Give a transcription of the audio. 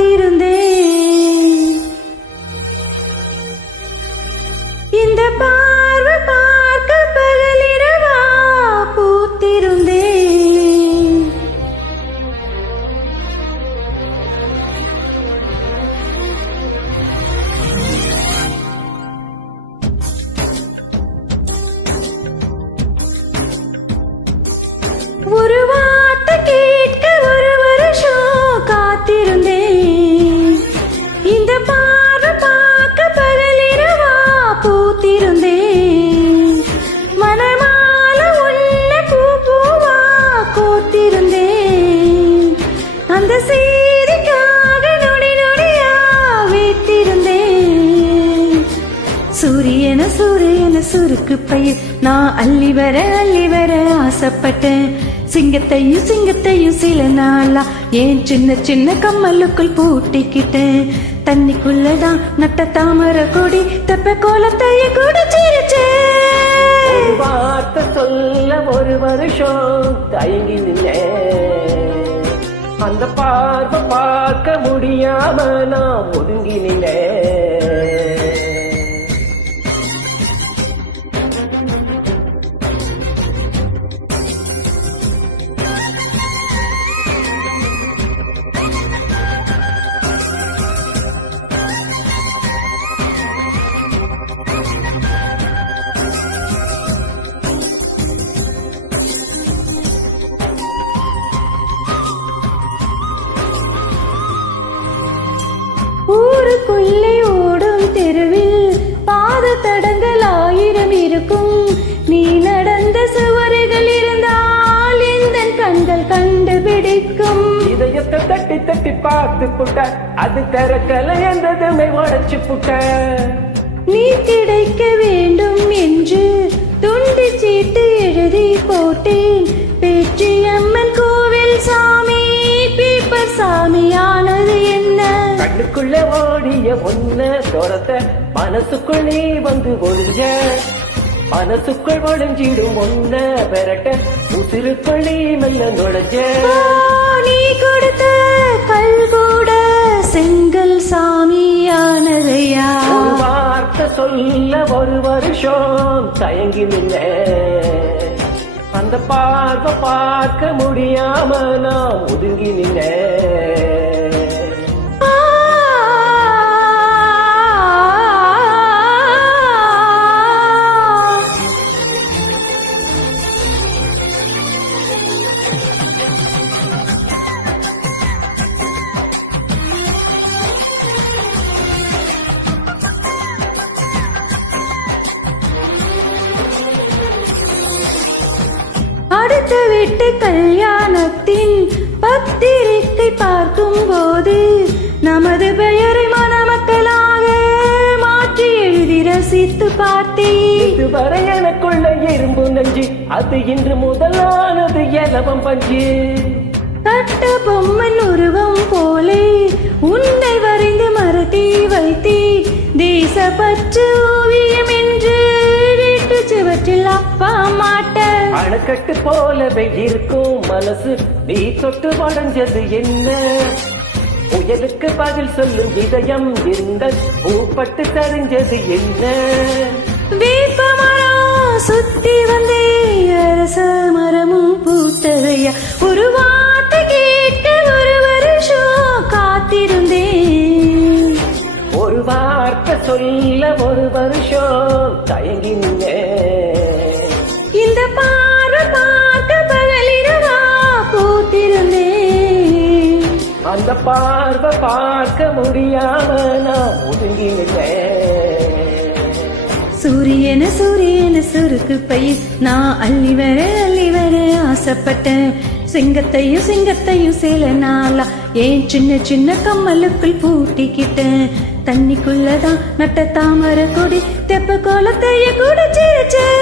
காத்திருந்தேன். இந்த பார்வை பார்க்க பகலிரவா பூத்திருந்தேன். ஒரு வார்த்தை கேட்க ஒரு வருஷம் காத்திருந்தேன். இந்த பார்வை பார்க்க பகலிரவா பூத்திருந்தேன். மனமால உள்ள பூ பூவா கோத்திருந்தேன். அந்த செய்திக்காக நொடி நொடியா வைத்திருந்தேன். சூரியன சூரியன சுருக்கு பயிர் நான் அள்ளி வர ஆசைப்பட்டேன். சிங்கத்தையும் சிங்கத்தையும் சில நாளா ஏன் சின்ன சின்ன கம்மலுக்குள் பூட்டிக்கிட்டேன். தண்ணிக்குள்ளதான் நட்ட தாமரை கொடி தெப்ப கோலத்தைய குடிச்சிருச்சேன். வார்த்தை சொல்ல ஒரு வருஷம் தயங்கி நின்னேன். அந்த பார்வை பார்க்க முடியாம நான் ஒதுங்கி நின்னேன். ஊருக்குள்ளே ஓடும் தெருவில் பாத தடங்கள் 1000 இருக்கும். நீ நடந்த சுவர்கள் இருந்தால் இந்த கண்கள் கண்டுபிடிக்கும். இதயத்தை தட்டி தட்டி பார்த்து புட்ட அது திறக்கல என்றதுமே உடைச்சு புட்ட. நீ கிடைக்க வேண்டும் என்று துண்டு சீட்டு எழுதி போட்டேன். பேச்சியம்மன் கோவில் சாமி பீப்பர் சாமியானது என்ன? கண்ணுக்குள்ள ஓடிய ஒன்ன தோரத்தை மனசுக்குள் நீ வந்து ஒளிஞ்ச. மனசுக்குள் ஒளிஞ்சிடும் ஒன்ன பெரட்ட உசிருக்குள் நீ மெல்ல நுழைஞ்ச. நீ கொடுத்த கல் கூட செங்கல் சாமியானதையா? ஒரு வார்த்தை சொல்ல ஒரு வருஷம் தயங்கி நின்ன. அந்த பார்வை பார்க்க முடியாம நான் ஒதுங்கி நின்ன. அடுத்த வீட்டு கல்யாணத்தின் பத்திரிகை பார்க்கும் போது நமது பெயரை மணமக்களாக மாற்றி எழுதி ரசித்து பார்த்தேன். இதுவரை எனக்குள்ள இரும்பு நஞ்சு அது இன்று முதலானது எலவம் பஞ்சு. கட்ட பொம்மன் உருவம் போலே உன்னை வரைந்து மரத்தி வைத்தே. தேசப்பற்று ஓவியம் என்று வீட்டு சுவற்றில் அப்பா மாட்ட. அணைக்கட்டு போலவே இருக்கும் மனசு நீ தொட்டு வளைஞ்சது என்ன? புயலுக்கு பதில் சொல்லும் இதயம் இந்த பூப்பட்டு தெரிஞ்சது என்ன? வேப்ப மரம் சுத்தி வந்தே அரச மரமும் பூத்ததையா? ஒரு வார்த்தை கேட்க ஒரு வருஷம் காத்திருந்தேன். ஒரு வார்த்தை சொல்ல ஒரு வருஷம் தயங்கி நின்னேன். இந்த பார்வை பார்க்க பகலிரவா பூத்திருந்தேன். அந்த பார்வை பார்க்க முடியாம நான் ஒதுங்கி நின்னேன். சூரியன சூரியன சுருக்கு பயிர் நான் அள்ளி வர ஆசைப்பட்டேன். சிங்கத்தையும் சிங்கத்தையும் சில நாளா ஏன் சின்ன சின்ன கம்மலுக்குள் பூட்டிக்கிட்டேன். தண்ணிக்குள்ளதான் நட்ட தாமரை கொடி தெப்ப கோலத்தைய குடிச்சிருச்சேன்.